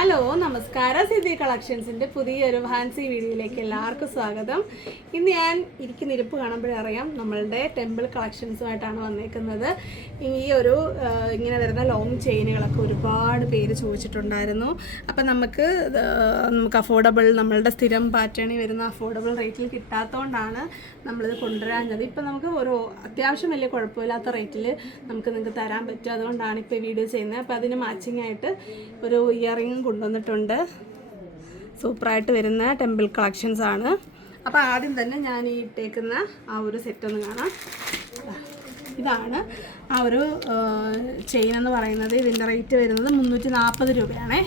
Hello നമസ്കാരം. സിദ്ധി കളക്ഷൻസിൻ്റെ പുതിയൊരു fancy വീഡിയോയിലേക്ക് എല്ലാവർക്കും സ്വാഗതം. ഇന്ന് ഞാൻ ഇരിക്കുന്ന ഇരിപ്പ് കാണുമ്പോഴേ അറിയാം നമ്മളുടെ ടെമ്പിൾ കളക്ഷൻസുമായിട്ടാണ് വന്നേക്കുന്നത്. ഈ ഒരു ഇങ്ങനെ വരുന്ന ലോങ് ചെയിനുകളൊക്കെ ഒരുപാട് പേര് ചോദിച്ചിട്ടുണ്ടായിരുന്നു. അപ്പം നമുക്ക് അഫോർഡബിൾ, നമ്മളുടെ സ്ഥിരം പാറ്റേണിൽ വരുന്ന അഫോർഡബിൾ റേറ്റിൽ കിട്ടാത്തതുകൊണ്ടാണ് നമ്മളിത് കൊണ്ടുവരാഞ്ഞത്. ഇപ്പം നമുക്ക് ഒരു അത്യാവശ്യം വലിയ കുഴപ്പമില്ലാത്ത റേറ്റിൽ നിങ്ങൾക്ക് തരാൻ പറ്റും. അതുകൊണ്ടാണ് ഇപ്പോൾ ഈ വീഡിയോ ചെയ്യുന്നത്. അപ്പോൾ അതിന് മാച്ചിങ് ആയിട്ട് ഒരു ഇയറിംഗ് കൊണ്ടുവന്നിട്ടുണ്ട്. സൂപ്പറായിട്ട് വരുന്ന ടെമ്പിൾ കളക്ഷൻസ് ആണ്. അപ്പോൾ ആദ്യം തന്നെ ഞാൻ ഈ ഇട്ടേക്കുന്ന ആ ഒരു സെറ്റ് ഒന്ന് കാണാം. ഇതാണ് ആ ഒരു ചെയിൻ എന്ന് പറയുന്നത്. ഇതിൻ്റെ റേറ്റ് വരുന്നത് 340 രൂപയാണേ.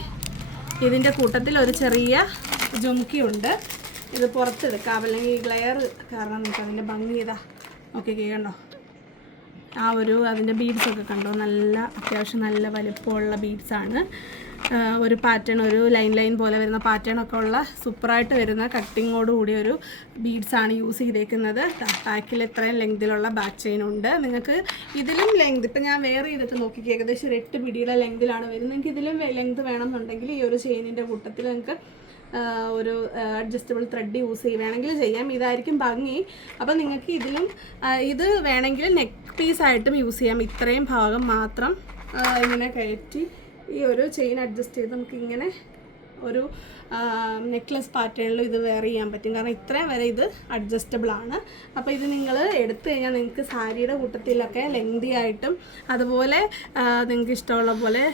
ഇതിൻ്റെ കൂട്ടത്തിൽ ഒരു ചെറിയ ജുംക്കിയുണ്ട്. ഇത് പുറത്തെടുക്കാം, അല്ലെങ്കിൽ ഗ്ലെയർ കാരണം നമുക്ക് അതിൻ്റെ ഭംഗി ഇതാ ഓക്കെ കണ്ടോ. ആ ഒരു അതിൻ്റെ ബീഡ്സൊക്കെ കണ്ടോ, നല്ല അത്യാവശ്യം നല്ല വലിപ്പമുള്ള ബീഡ്സാണ്. ഒരു പാറ്റേൺ, ഒരു ലൈൻ പോലെ വരുന്ന പാറ്റേണൊക്കെ ഉള്ള സൂപ്പറായിട്ട് വരുന്ന കട്ടിങ്ങോട് കൂടിയ ഒരു ബീഡ്സാണ് യൂസ് ചെയ്തേക്കുന്നത്. ബാക്കിൽ ഇത്രയും ലെങ്തിലുള്ള ബാക്ക് ചെയിൻ ഉണ്ട്. നിങ്ങൾക്ക് ഇതിലും ലെങ്ത്, ഇപ്പം ഞാൻ വേറെ ചെയ്തിട്ട് നോക്കി ഏകദേശം ഒരു 8 പിടിയുടെ ലെങ്തിലാണ് വരുന്നത്. നിങ്ങൾക്ക് ഇതിലും ലെങ്ത് വേണമെന്നുണ്ടെങ്കിൽ ഈ ഒരു ചെയിനിൻ്റെ കൂട്ടത്തിൽ നിങ്ങൾക്ക് ഒരു അഡ്ജസ്റ്റബിൾ ത്രെഡ് യൂസ് ചെയ്യുകയാണെങ്കിൽ ചെയ്യാം. ഇതായിരിക്കും ഭംഗി. അപ്പോൾ നിങ്ങൾക്ക് ഇതിലും ഇത് വേണമെങ്കിൽ നെക്ക് പീസായിട്ടും യൂസ് ചെയ്യാം. ഇത്രയും ഭാഗം മാത്രം ഇങ്ങനെ കയറ്റി ഈ ഒരു ചെയിൻ അഡ്ജസ്റ്റ് ചെയ്ത് നമുക്കിങ്ങനെ ഒരു നെക്ലസ് പാറ്റേണിൽ ഇത് വെയർ ചെയ്യാൻ പറ്റും. കാരണം ഇത്രയും വരെ ഇത് അഡ്ജസ്റ്റബിൾ ആണ്. അപ്പോൾ ഇത് നിങ്ങൾ എടുത്തു കഴിഞ്ഞാൽ നിങ്ങൾക്ക് സാരിയുടെ കൂട്ടത്തിലൊക്കെ ലെങ്തി ആയിട്ടും അതുപോലെ നിങ്ങൾക്ക് ഇഷ്ടമുള്ള പോലെ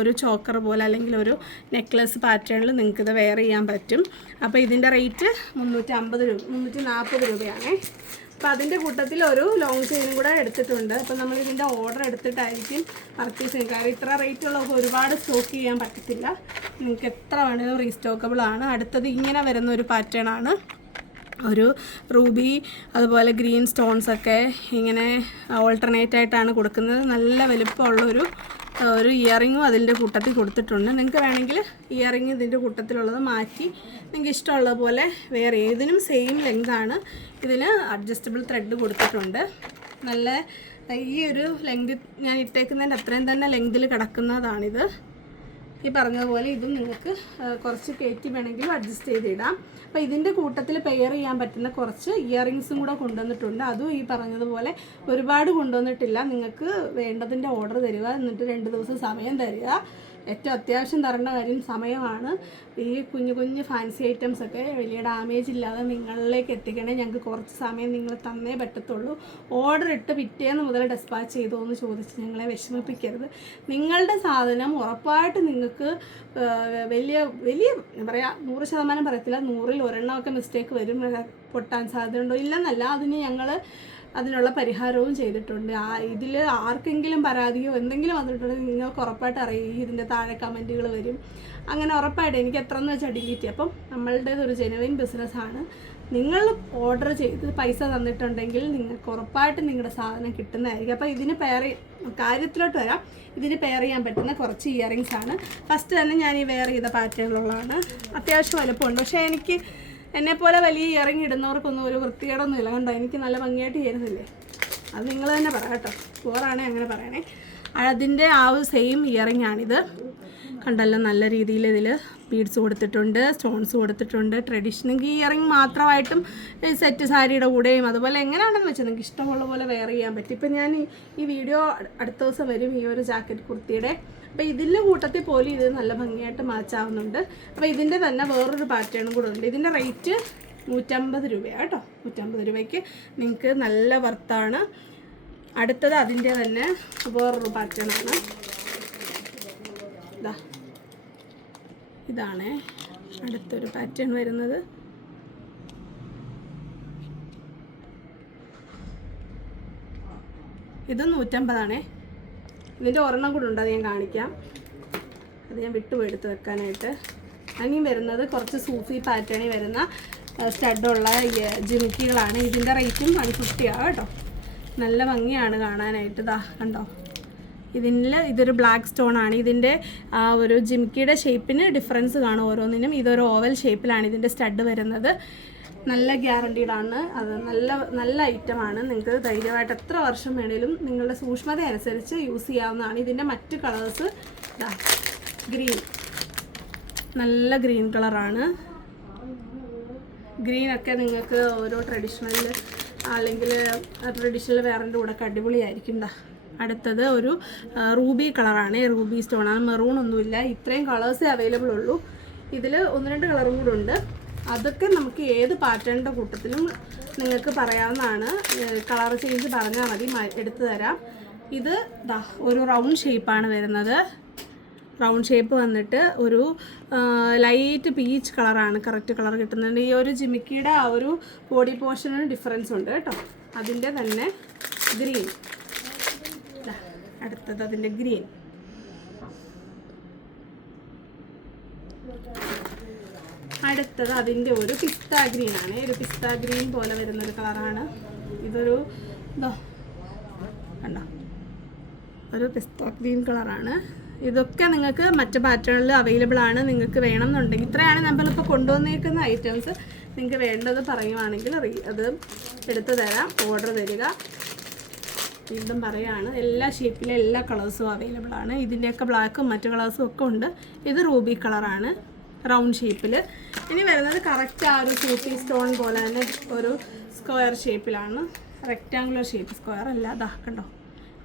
ഒരു ചോക്കർ പോലെ അല്ലെങ്കിൽ ഒരു നെക്ലസ് പാറ്റേണിൽ നിങ്ങൾക്ക് ഇത് വെയർ ചെയ്യാൻ പറ്റും. അപ്പോൾ ഇതിൻ്റെ റേറ്റ് 340 രൂപയാണ്. അപ്പോൾ അതിൻ്റെ കൂട്ടത്തിൽ ഒരു ലോങ് ചെയിനും കൂടെ എടുത്തിട്ടുണ്ട്. അപ്പോൾ നമ്മൾ ഇതിൻ്റെ ഓർഡർ എടുത്തിട്ടായിരിക്കും പർച്ചേസ് ചെയ്യുക. കാരണം ഇത്ര റേറ്റുള്ള ഒരുപാട് സ്റ്റോക്ക് ചെയ്യാൻ പറ്റത്തില്ല. നിങ്ങൾക്ക് എത്ര വേണമെങ്കിലും റീസ്റ്റോക്കബിൾ ആണ്. അടുത്തത് ഇങ്ങനെ വരുന്ന ഒരു പാറ്റേൺ ആണ്. ഒരു റൂബി അതുപോലെ ഗ്രീൻ സ്റ്റോൺസൊക്കെ ഇങ്ങനെ ഓൾട്ടർനേറ്റ് ആയിട്ടാണ് കൊടുക്കുന്നത്. നല്ല വലുപ്പമുള്ളൊരു ഇയറിങ്ങും അതിൻ്റെ കൂട്ടത്തിൽ കൊടുത്തിട്ടുണ്ട്. നിങ്ങൾക്ക് വേണമെങ്കിൽ ഇയറിങ് ഇതിൻ്റെ കൂട്ടത്തിലുള്ളത് മാറ്റി നിങ്ങൾക്ക് ഇഷ്ടമുള്ള പോലെ വേറെ ഏതിനും സെയിം ലെങ്താണ്. ഇതിന് അഡ്ജസ്റ്റബിൾ ത്രെഡ് കൊടുത്തിട്ടുണ്ട്. നല്ല ഈ ഒരു ലെങ്ത് ഞാൻ ഇട്ടേക്കുന്നതിൻ്റെ അത്രയും തന്നെ ലെങ്തിൽ കിടക്കുന്നതാണിത്. ഈ പറഞ്ഞതുപോലെ ഇതും നിങ്ങൾക്ക് കുറച്ച് കയറ്റി വേണമെങ്കിലും അഡ്ജസ്റ്റ് ചെയ്തിടാം. അപ്പോൾ ഇതിൻ്റെ കൂട്ടത്തിൽ പെയർ ചെയ്യാൻ പറ്റുന്ന കുറച്ച് ഇയറിങ്സും കൂടെ കൊണ്ടുവന്നിട്ടുണ്ട്. അതും ഈ പറഞ്ഞതുപോലെ ഒരുപാട് കൊണ്ടുവന്നിട്ടില്ല. നിങ്ങൾക്ക് വേണ്ടതിൻ്റെ ഓർഡർ തരിക, എന്നിട്ട് 2 ദിവസം സമയം തരിക. ഏറ്റവും അത്യാവശ്യം തരേണ്ട കാര്യം സമയമാണ്. ഈ കുഞ്ഞു ഫാൻസി ഐറ്റംസൊക്കെ വലിയ ഡാമേജ് ഇല്ലാതെ നിങ്ങളിലേക്ക് എത്തിക്കണേ. ഞങ്ങൾക്ക് കുറച്ച് സമയം നിങ്ങൾ തന്നേ പറ്റത്തുള്ളൂ. ഓർഡർ ഇട്ട് പിറ്റേന്ന് മുതൽ ഡെസ്പാച്ച് ചെയ്തോ എന്ന് ചോദിച്ച് ഞങ്ങളെ വിഷമിപ്പിക്കരുത്. നിങ്ങളുടെ സാധനം ഉറപ്പായിട്ട് നിങ്ങൾക്ക് വലിയ എന്താ പറയുക, 100% പറയത്തില്ല, 100-ൽ 1 മിസ്റ്റേക്ക് വരും, പൊട്ടാൻ സാധ്യതയുണ്ടോ ഇല്ലെന്നല്ല. അതിന് ഞങ്ങൾ അതിനുള്ള പരിഹാരവും ചെയ്തിട്ടുണ്ട്. ഇതിൽ ആർക്കെങ്കിലും പരാതിയോ എന്തെങ്കിലും വന്നിട്ടുണ്ടെങ്കിൽ നിങ്ങൾക്ക് ഉറപ്പായിട്ട് അറിയും. ഇതിൻ്റെ താഴെ കമൻറ്റുകൾ വരും. അങ്ങനെ ഉറപ്പായിട്ട് എനിക്ക് എത്രയെന്ന് വെച്ചാൽ ഡിലീറ്റ് ചെയ്യും. അപ്പം നമ്മളുടേത് ഒരു ജെനുവിൻ ബിസിനസ്സാണ്. നിങ്ങൾ ഓർഡർ ചെയ്ത് പൈസ തന്നിട്ടുണ്ടെങ്കിൽ നിങ്ങൾക്ക് ഉറപ്പായിട്ട് നിങ്ങളുടെ സാധനം കിട്ടുന്നതായിരിക്കും. അപ്പോൾ ഇതിന് കാര്യത്തിലോട്ട് വരാം. ഇതിന് പെയർ ചെയ്യാൻ പറ്റുന്ന കുറച്ച് ഇയറിങ്സ് ആണ്. ഫസ്റ്റ് തന്നെ ഞാൻ ഈ വെയർ ചെയ്ത പാറ്റേണിലുള്ളതാണ്. അത്യാവശ്യം വലുപ്പമുണ്ട്. പക്ഷേ എനിക്ക് എന്നെപ്പോലെ വലിയ ഇയറിങ് ഇടുന്നവർക്കൊന്നും ഒരു വൃത്തികേടൊന്നുമില്ല. കണ്ടോ, എനിക്ക് നല്ല ഭംഗിയായിട്ട് ചേരുന്നില്ലേ? അത് നിങ്ങൾ തന്നെ പറയാം കേട്ടോ. പോറാണേ അങ്ങനെ പറയണേ. അതിൻ്റെ ആ ഒരു സെയിം ഇയറിങ് ആണിത്. കണ്ടല്ലോ, നല്ല രീതിയിൽ ഇതിൽ ബീഡ്സ് കൊടുത്തിട്ടുണ്ട്, സ്റ്റോൺസ് കൊടുത്തിട്ടുണ്ട്. ട്രഡീഷണൽ ഇയറിങ് മാത്രമായിട്ടും സെറ്റ് സാരിയുടെ കൂടെയും അതുപോലെ എങ്ങനെയാണെന്ന് വെച്ചാൽ നിങ്ങൾക്ക് ഇഷ്ടമുള്ള പോലെ വെയർ ചെയ്യാൻ പറ്റും. ഇപ്പം ഞാൻ ഈ വീഡിയോ അടുത്ത ദിവസം വരും, ഈ ഒരു ജാക്കറ്റ് കുർത്തിയുടെ. അപ്പോൾ ഇതിൻ്റെ കൂട്ടത്തിൽ പോലും ഇത് നല്ല ഭംഗിയായിട്ട് മാച്ചാവുന്നുണ്ട്. അപ്പോൾ ഇതിൻ്റെ തന്നെ വേറൊരു പാറ്റേണും കൂടെ ഉണ്ട്. ഇതിൻ്റെ റേറ്റ് 150 രൂപയാണ് കേട്ടോ. 150 രൂപയ്ക്ക് നിങ്ങൾക്ക് നല്ല വർത്താണ്. അടുത്തത് അതിൻ്റെ തന്നെ വേറൊരു പാറ്റേണാണ്. ഇതാണ് അടുത്തൊരു പാറ്റേൺ വരുന്നത്. ഇത് 150 ഇതിൻ്റെ ഒരെണ്ണം കൂടെ ഉണ്ട്, അത് ഞാൻ കാണിക്കാം. അത് ഞാൻ വിട്ടുപോയി എടുത്ത് വെക്കാനായിട്ട്. അനിയും വരുന്നത് കുറച്ച് സൂഫി പാറ്റേണിൽ വരുന്ന സ്റ്റഡുള്ള ജിമിക്കികളാണ്. ഇതിൻ്റെ റേറ്റും 150 കേട്ടോ. നല്ല ഭംഗിയാണ് കാണാനായിട്ട്. കണ്ടോ, ഇതൊരു ബ്ലാക്ക് സ്റ്റോൺ ആണ്. ഇതിൻ്റെ ആ ഒരു ജിമിക്കിയുടെ ഷേപ്പിന് ഡിഫറൻസ് കാണും ഓരോന്നിനും. ഇതൊരു ഓവൽ ഷേപ്പിലാണ് ഇതിൻ്റെ സ്റ്റഡ് വരുന്നത്. നല്ല ഗ്യാരണ്ടീഡാണ്. അത് നല്ല ഐറ്റമാണ്. നിങ്ങൾക്ക് ധൈര്യമായിട്ട് എത്ര വർഷം വേണേലും നിങ്ങളുടെ സൂക്ഷ്മത അനുസരിച്ച് യൂസ് ചെയ്യാവുന്നതാണ്. ഇതിൻ്റെ മറ്റ് കളേഴ്സ് ഗ്രീൻ, നല്ല ഗ്രീൻ കളറാണ്. ഗ്രീനൊക്കെ നിങ്ങൾക്ക് ഓരോ ട്രഡീഷണൽ അല്ലെങ്കിൽ ട്രഡീഷണൽ വെയറിൻ്റെ കൂടെ അടിപൊളിയായിരിക്കും. അടുത്തത് ഒരു റൂബി കളറാണ്, റൂബി സ്റ്റോൺ ആണ്. മെറൂൺ ഒന്നുമില്ല, ഇത്രയും കളേഴ്സേ അവൈലബിൾ ഉള്ളൂ. ഇതിൽ 1-2 കളറും കൂടെ ഉണ്ട്. അതൊക്കെ നമുക്ക് ഏത് പാറ്റേണിൻ്റെ കൂട്ടത്തിലും നിങ്ങൾക്ക് പറയാവുന്നതാണ്. കളർ ചേഞ്ച് പറഞ്ഞാൽ മതി, എടുത്തു തരാം. ഇത് ഒരു റൗണ്ട് ഷേപ്പാണ് വരുന്നത്. റൗണ്ട് ഷേപ്പ് വന്നിട്ട് ഒരു ലൈറ്റ് പീച്ച് കളറാണ് കറക്റ്റ് കളർ കിട്ടുന്നുണ്ട്. ഈ ഒരു ജിമിക്കിയുടെ ആ ഒരു ബോഡി പോർഷനിന് ഡിഫറൻസ് ഉണ്ട് കേട്ടോ. അതിൻ്റെ തന്നെ ഗ്രീൻ. അടുത്തത് അതിൻ്റെ ഗ്രീൻ. അടുത്തത് അതിൻ്റെ ഒരു പിസ്ത ഗ്രീൻ ആണ്. ഒരു പിസ്ത ഗ്രീൻ പോലെ വരുന്നൊരു കളറാണ്. ഇതൊരു കണ്ടോ, ഒരു പിസ്ത ഗ്രീൻ കളറാണ്. ഇതൊക്കെ നിങ്ങൾക്ക് മറ്റ് പാറ്റേണിൽ അവൈലബിൾ ആണ്. നിങ്ങൾക്ക് വേണമെന്നുണ്ടെങ്കിൽ ഇത്രയാണ് നമ്മളിപ്പോൾ കൊണ്ടുവന്നേക്കുന്ന ഐറ്റംസ്. നിങ്ങൾക്ക് വേണ്ടത് പറയുവാണെങ്കിൽ അത് എടുത്തു തരാം, ഓർഡർ തരിക. വീണ്ടും പറയുകയാണ്, എല്ലാ ഷേപ്പിലും എല്ലാ കളേഴ്സും അവൈലബിൾ ആണ്. ഇതിൻ്റെയൊക്കെ ബ്ലാക്കും മറ്റു കളേഴ്സും ഒക്കെ ഉണ്ട്. ഇത് റൂബി കളറാണ്, റൗണ്ട് ഷേപ്പിൽ. ഇനി വരുന്നത് കറക്റ്റ് ആ ഒരു സൂപ്പി സ്റ്റോൺ പോലെ തന്നെ ഒരു സ്ക്വയർ ഷേപ്പിലാണ്. റെക്റ്റാങ്കുലർ ഷേപ്പ്, സ്ക്വയർ അല്ല. കണ്ടോ,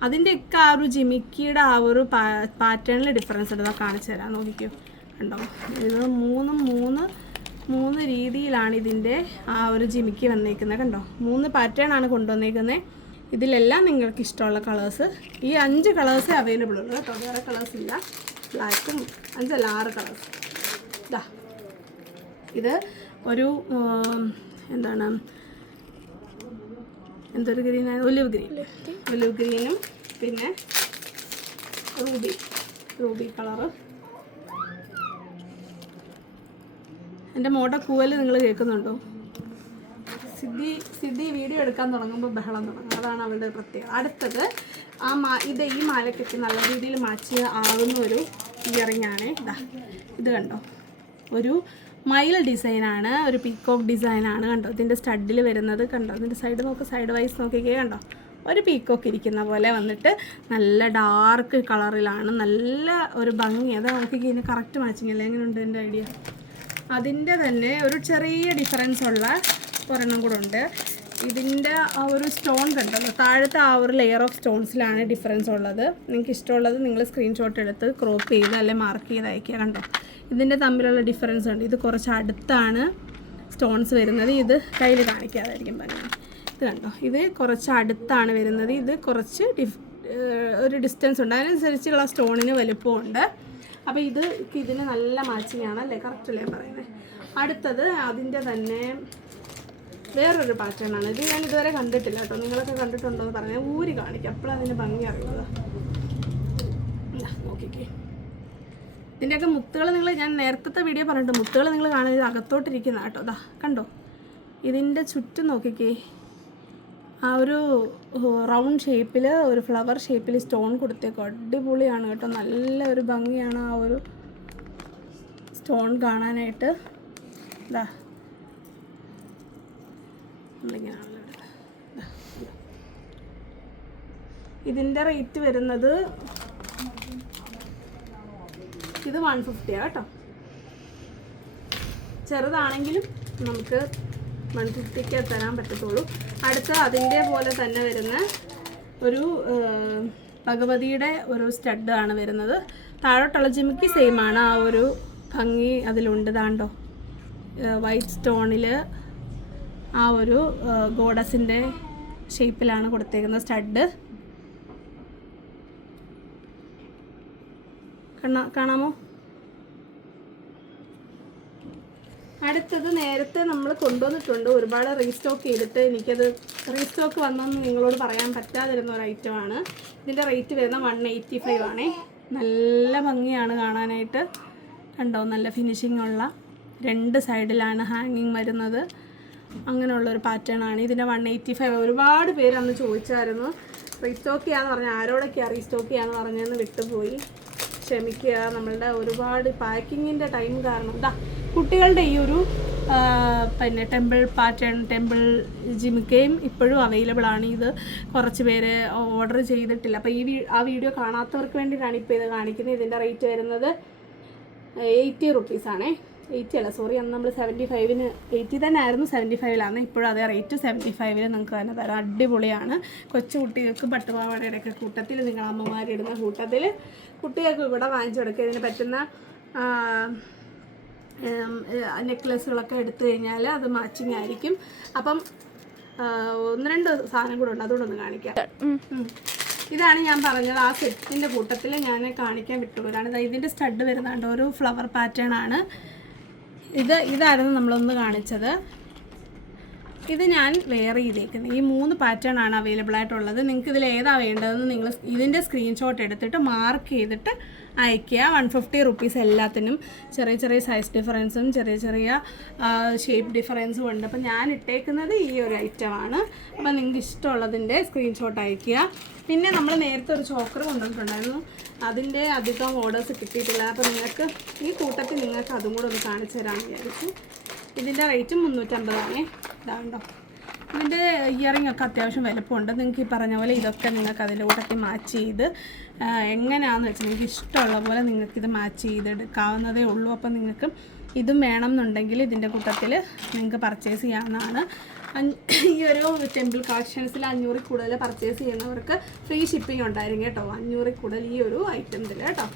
അതിൻ്റെയൊക്കെ ആ ഒരു ജിമിക്കിയുടെ ആ ഒരു പാറ്റേണിൽ ഡിഫറൻസ് ഉണ്ട്. കാണിച്ചു തരാം, നോക്കിക്കോ. കണ്ടോ, ഇത് മൂന്ന് രീതിയിലാണ് ഇതിൻ്റെ ആ ഒരു ജിമിക്കി വന്നേക്കുന്നത്. കണ്ടോ, 3 പാറ്റേൺ ആണ് കൊണ്ടുവന്നേക്കുന്നത്. ഇതിലെല്ലാം നിങ്ങൾക്ക് ഇഷ്ടമുള്ള കളേഴ്സ്, ഈ 5 കളേഴ്സേ അവൈലബിൾ ഉള്ളൂ കേട്ടോ, വേറെ കളേഴ്സ് ഇല്ല. ബ്ലാക്കും 6 കളേഴ്സ്. ഇത് ഒരു എന്തൊരു ഗ്രീനാണ്, ഒലിവ് ഗ്രീനും പിന്നെ റൂബി കളറ്. എൻ്റെ മോടെ കൂവൽ നിങ്ങൾ കേൾക്കുന്നുണ്ടോ? സിദ്ധി വീഡിയോ എടുക്കാൻ തുടങ്ങുമ്പോൾ ബഹളം തുടങ്ങും, അതാണ് അവളുടെ പ്രത്യേകത. അടുത്തത് ഈ മാലയ്ക്കൊക്കെ നല്ല രീതിയിൽ മാച്ച് ആവുന്ന ഒരു ഇയറിംഗ് ആണ്. ഇത് കണ്ടോ, ഒരു മയിൽ ഡിസൈനാണ്, ഒരു പീക്കോക്ക് ഡിസൈനാണ്. കണ്ടോ, ഇതിൻ്റെ സ്റ്റഡിൽ വരുന്നത് കണ്ടോ, ഇതിൻ്റെ സൈഡ് നോക്ക്, സൈഡ് വൈസ് നോക്കിക്കേ. കണ്ടോ, ഒരു പീക്കോക്ക് ഇരിക്കുന്ന പോലെ വന്നിട്ട് നല്ല ഡാർക്ക് കളറിലാണ്, നല്ല ഒരു ഭംഗി. അത് നോക്കിക്കേ, ഇതിന് കറക്റ്റ് മാച്ചിങ് അല്ലേ? എങ്ങനെയുണ്ട് എൻ്റെ ഐഡിയ? അതിൻ്റെ തന്നെ ഒരു ചെറിയ ഡിഫറൻസ് ഉള്ള ഒരെണ്ണം കൂടെ ഉണ്ട്. ഇതിൻ്റെ ആ ഒരു സ്റ്റോൺ കണ്ടല്ലോ, താഴത്തെ ആ ഒരു ലെയർ ഓഫ് സ്റ്റോൺസിലാണ് ഡിഫറൻസ് ഉള്ളത്. നിങ്ങൾക്ക് ഇഷ്ടമുള്ളത് നിങ്ങൾ സ്ക്രീൻഷോട്ട് എടുത്ത് ക്രോപ്പ് ചെയ്ത് അല്ലെങ്കിൽ മാർക്ക് ചെയ്ത് അയക്കുക. കണ്ടോ, ഇതിൻ്റെ തമ്മിലുള്ള ഡിഫറൻസ് ഉണ്ട്. ഇത് കുറച്ച് അടുത്താണ് സ്റ്റോൺസ് വരുന്നത്, ഇത് കയ്യിൽ കാണിക്കാതായിരിക്കും പറഞ്ഞത്. ഇത് കണ്ടോ, ഇത് കുറച്ച് അടുത്താണ് വരുന്നത്, ഇത് കുറച്ച് ഒരു ഡിസ്റ്റൻസ് ഉണ്ട്, അതിനനുസരിച്ചുള്ള സ്റ്റോണിന് വലുപ്പമുണ്ട്. അപ്പോൾ ഇതിന് നല്ല മാച്ചിങ് ആണ് അല്ലേ? കറക്റ്റ് അല്ലേ പറയുന്നത്? അടുത്തത് അതിൻ്റെ തന്നെ വേറൊരു പാറ്റേൺ ആണ്. ഇത് ഞാൻ ഇതുവരെ കണ്ടിട്ടില്ല കേട്ടോ, നിങ്ങളൊക്കെ കണ്ടിട്ടുണ്ടോ എന്ന് പറഞ്ഞാൽ ഊരി കാണിക്കാം, അപ്പോഴാണ് അതിൻ്റെ ഭംഗി അറിയുന്നത്. നോക്കിക്കേ, ഇതിൻ്റെയൊക്കെ മുത്തുകൾ ഞാൻ നേരത്തെ വീഡിയോ പറഞ്ഞിട്ട്, മുത്തുകൾ നിങ്ങൾ കാണുന്നത് അകത്തോട്ടിരിക്കുന്ന കേട്ടോ. കണ്ടോ, ഇതിൻ്റെ ചുറ്റും നോക്കിക്കേ, ആ ഒരു റൗണ്ട് ഷേപ്പിൽ ഒരു ഫ്ലവർ ഷേപ്പിൽ സ്റ്റോൺ കൊടുത്തേക്കും. അടിപൊളിയാണ് കേട്ടോ, നല്ല ഒരു ഭംഗിയാണ് ആ ഒരു സ്റ്റോൺ കാണാനായിട്ട്. ഇതിൻ്റെ റേറ്റ് വരുന്നത് ഇത് 150 കേട്ടോ. ചെറുതാണെങ്കിലും നമുക്ക് 150 തരാൻ പറ്റത്തുള്ളൂ. അടുത്ത അതിൻ്റെ പോലെ തന്നെ വരുന്ന ഒരു ഭഗവതിയുടെ ഒരു സ്റ്റഡ് ആണ് വരുന്നത്. താഴോട്ടുള്ള ജിമിക്ക് സെയിം ആണ്, ആ ഒരു ഭംഗി അതിലുണ്ട്. താണ്ടോ, വൈറ്റ് സ്റ്റോണിൽ ആ ഒരു ഗോഡസിൻ്റെ ഷേപ്പിലാണ് കൊടുത്തേക്കുന്ന സ്റ്റഡ്. കാണാമോ? അടുത്തത് നേരത്തെ നമ്മൾ കൊണ്ടുവന്നിട്ടുണ്ട്, ഒരുപാട് റീസ്റ്റോക്ക് ചെയ്തിട്ട് എനിക്കത് റീസ്റ്റോക്ക് വന്നെന്ന് നിങ്ങളോട് പറയാൻ പറ്റാതിരുന്ന ഒരു ഐറ്റമാണ്. ഇതിൻ്റെ റേറ്റ് വരുന്ന 185 ആണേ. നല്ല ഭംഗിയാണ് കാണാനായിട്ട്. കണ്ടോ, നല്ല ഫിനിഷിംഗ് ഉള്ള 2 സൈഡിലാണ് ഹാങ്ങിങ് വരുന്നത്. അങ്ങനെയുള്ളൊരു പാറ്റേൺ ആണ്. ഇതിൻ്റെ 185. ഒരുപാട് പേര് അന്ന് ചോദിച്ചായിരുന്നു റീസ്റ്റോക്ക് ചെയ്യാന്ന് പറഞ്ഞാൽ, ആരോടൊക്കെയാണ് റീസ്റ്റോക്ക് ചെയ്യാന്ന് പറഞ്ഞതെന്ന് വിട്ടുപോയി, ക്ഷമിക്കുക. നമ്മളുടെ ഒരുപാട് പാക്കിങ്ങിൻ്റെ ടൈം കാരണം. കുട്ടികളുടെ ഈ ഒരു പിന്നെ ടെമ്പിൾ പാറ്റേൺ, ടെമ്പിൾ ജിമിക്കയും ഇപ്പോഴും അവൈലബിൾ ആണ്. ഇത് കുറച്ച് പേര് ഓർഡർ ചെയ്തിട്ടില്ല, അപ്പോൾ ആ വീഡിയോ കാണാത്തവർക്ക് വേണ്ടിയിട്ടാണ് ഇപ്പോൾ ഇത് കാണിക്കുന്നത്. ഇതിൻ്റെ റേറ്റ് വരുന്നത് 80 റുപ്പീസാണേ. 80 അല്ല സോറി, അന്ന് നമ്മൾ 75-ന് 80 തന്നെ ആയിരുന്നു, 75-ലാണ്. ഇപ്പോഴും അതേ റേറ്റ് 75-ന് നിങ്ങൾക്ക് തന്നെ തരാം. അടിപൊളിയാണ്. കൊച്ചു കുട്ടികൾക്ക് പട്ടുപാവാടയുടെയൊക്കെ കൂട്ടത്തിൽ, നിങ്ങൾ അമ്മമാരിടുന്ന കൂട്ടത്തിൽ കുട്ടികൾക്ക് ഇവിടെ വാങ്ങിച്ചു കൊടുക്കുക. ഇതിന് പറ്റുന്ന നെക്ലസുകളൊക്കെ എടുത്തു കഴിഞ്ഞാൽ അത് മാച്ചിങ് ആയിരിക്കും. അപ്പം 1-2 സാധനം കൂടെ ഉണ്ട്, അതുകൊണ്ടൊന്ന് കാണിക്കാം. ഇതാണ് ഞാൻ പറഞ്ഞത്, ആ സെറ്റിൻ്റെ കൂട്ടത്തിൽ ഞാൻ കാണിക്കാൻ വിട്ടുപോയതാണ്. ഇതിൻ്റെ സ്റ്റഡ് വരുന്നുണ്ട്, ഒരു ഫ്ലവർ പാറ്റേൺ ആണ്. ഇതായിരുന്നു നമ്മളൊന്ന് കാണിച്ചത്. ഇത് ഞാൻ വെയർ ചെയ്തേക്കുന്നത്. ഈ 3 പാറ്റേൺ ആണ് അവൈലബിൾ ആയിട്ടുള്ളത്. നിങ്ങൾക്ക് ഇതിൽ ഏതാ വേണ്ടതെന്ന് നിങ്ങൾ ഇതിൻ്റെ സ്ക്രീൻഷോട്ട് എടുത്തിട്ട് മാർക്ക് ചെയ്തിട്ട് അയയ്ക്കുക. 150 റുപ്പീസ് എല്ലാത്തിനും. ചെറിയ ചെറിയ സൈസ് ഡിഫറൻസും ചെറിയ ചെറിയ ഷേപ്പ് ഡിഫറൻസും ഉണ്ട്. അപ്പം ഞാൻ ഇട്ടേക്കുന്നത് ഈ ഒരു ഐറ്റമാണ്. അപ്പം നിങ്ങൾക്ക് ഇഷ്ടമുള്ളതിൻ്റെ സ്ക്രീൻഷോട്ട് അയയ്ക്കുക. പിന്നെ നമ്മൾ നേരത്തെ ഒരു ചോക്കർ കൊണ്ടുവന്നിട്ടുണ്ടായിരുന്നു, അതിൻ്റെ അധികം ഓർഡേഴ്സ് കിട്ടിയിട്ടില്ല. അപ്പോൾ നിങ്ങൾക്ക് ഈ കൂട്ടത്തിൽ നിങ്ങൾക്ക് അതും കൂടെ ഒന്ന് കാണിച്ചു തരാമെന്ന് വിചാരിച്ചു. ഇതിൻ്റെ റേറ്റ് 350 ഇതാണ്ടോ. ഇതിൻ്റെ ഇയറിംഗ് ഒക്കെ അത്യാവശ്യം വലുപ്പമുണ്ട്. നിങ്ങൾക്ക് ഈ പറഞ്ഞ പോലെ ഇതൊക്കെ നിങ്ങൾക്ക് അതിൻ്റെ കൂട്ടത്തിൽ മാച്ച് ചെയ്ത് എങ്ങനെയാണെന്ന് വെച്ചാൽ നിങ്ങൾക്ക് ഇഷ്ടമുള്ള പോലെ നിങ്ങൾക്കിത് മാച്ച് ചെയ്തെടുക്കാവുന്നതേ ഉള്ളൂ. അപ്പം നിങ്ങൾക്ക് ഇതും വേണം എന്നുണ്ടെങ്കിൽ ഇതിൻ്റെ കൂട്ടത്തിൽ നിങ്ങൾക്ക് പർച്ചേസ് ചെയ്യാവുന്നതാണ്. ഈ ഒരു ടെമ്പിൾ കളക്ഷൻസിൽ 500 കൂടുതൽ പർച്ചേസ് ചെയ്യുന്നവർക്ക് ഫ്രീ ഷിപ്പിംഗ് ഉണ്ടായിരിക്കും കേട്ടോ. 500 കൂടുതൽ ഈ ഒരു ഐറ്റത്തിൽ കേട്ടോ.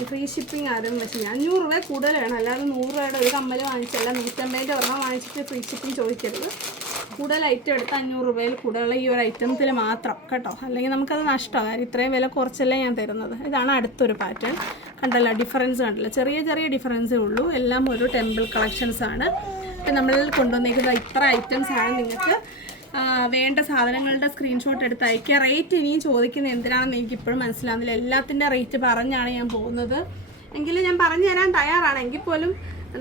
ഈ ഫ്രീ ഷിപ്പിംഗ് ആരും വെച്ച് 500 രൂപ കൂടുതൽ വേണം, അല്ലാതെ 100 രൂപയുടെ ഒരു കമ്മൽ വാങ്ങിച്ചല്ല 150-ൻ്റെ ഒരെണ്ണം വാങ്ങിച്ചിട്ട് ഫ്രീ ഷിപ്പിംഗ് ചോദിക്കരുത്. കൂടുതൽ ഐറ്റം എടുത്ത് 500 രൂപയിൽ കൂടുതലുള്ള ഈ ഒരു ഐറ്റത്തിൽ മാത്രം കേട്ടോ, അല്ലെങ്കിൽ നമുക്കത് നഷ്ടമാണ്. കാര്യം ഇത്രയും വില കുറച്ചല്ലേ ഞാൻ തരുന്നത്. ഇതാണ് അടുത്തൊരു പാറ്റേൺ. കണ്ടല്ലോ, ഡിഫറൻസ് കണ്ടല്ലോ, ചെറിയ ചെറിയ ഡിഫറൻസേ ഉള്ളൂ. എല്ലാം ഒരു ടെമ്പിൾ കളക്ഷൻസാണ്. ഇപ്പം നമ്മൾ കൊണ്ടുവന്നേക്കുന്ന ഇത്ര ഐറ്റംസാണ്. നിങ്ങൾക്ക് വേണ്ട സാധനങ്ങളുടെ സ്ക്രീൻഷോട്ട് എടുത്ത് അയക്കുക. റേറ്റ് ഇനിയും ചോദിക്കുന്നത് എന്തിനാണെന്ന് എനിക്കിപ്പോഴും മനസ്സിലാവുന്നില്ല. എല്ലാത്തിൻ്റെ റേറ്റ് പറഞ്ഞാണ് ഞാൻ പോകുന്നത്. എങ്കിലും ഞാൻ പറഞ്ഞു തരാൻ തയ്യാറാണ്. എങ്കിൽ പോലും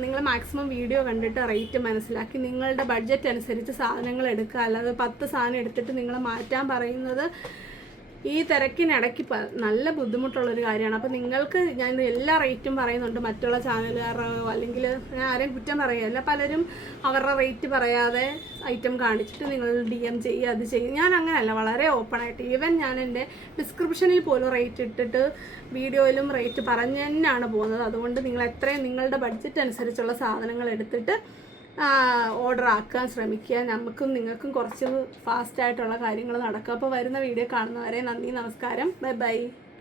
നിങ്ങൾ മാക്സിമം വീഡിയോ കണ്ടിട്ട് റേറ്റ് മനസ്സിലാക്കി നിങ്ങളുടെ ബഡ്ജറ്റ് അനുസരിച്ച് സാധനങ്ങൾ എടുക്കുക. അല്ലാതെ 10 സാധനം എടുത്തിട്ട് നിങ്ങൾ മാറ്റാൻ പറയുന്നത് ഈ തിരക്കിനിടയ്ക്ക് നല്ല ബുദ്ധിമുട്ടുള്ളൊരു കാര്യമാണ്. അപ്പോൾ നിങ്ങൾക്ക് ഞാൻ എല്ലാ റേറ്റും പറയുന്നുണ്ട്. മറ്റുള്ള ചാനലുകാരോ അല്ലെങ്കിൽ ഞാൻ ആരെയും കുറ്റം പറയുകയല്ല. പലരും അവരുടെ റേറ്റ് പറയാതെ ഐറ്റം കാണിച്ചിട്ട് നിങ്ങൾ DM ചെയ്യുക, അത് ചെയ്യും. ഞാൻ അങ്ങനെയല്ല, വളരെ ഓപ്പണായിട്ട്. ഈവൻ ഞാൻ എൻ്റെ ഡിസ്ക്രിപ്ഷനിൽ പോലും റേറ്റ് ഇട്ടിട്ട് വീഡിയോയിലും റേറ്റ് പറഞ്ഞ് തന്നെയാണ് പോകുന്നത്. അതുകൊണ്ട് നിങ്ങൾ എത്രയും നിങ്ങളുടെ ബഡ്ജറ്റ് അനുസരിച്ചുള്ള സാധനങ്ങൾ എടുത്തിട്ട് ഓർഡർ ആക്കാൻ ശ്രമിക്കുക. നമുക്കും നിങ്ങൾക്കും കുറച്ച് ഫാസ്റ്റായിട്ടുള്ള കാര്യങ്ങൾ നടക്കുക. അപ്പോൾ വരുന്ന വീഡിയോ കാണുന്നവരെ നന്ദി, നമസ്കാരം, ബൈ ബൈ.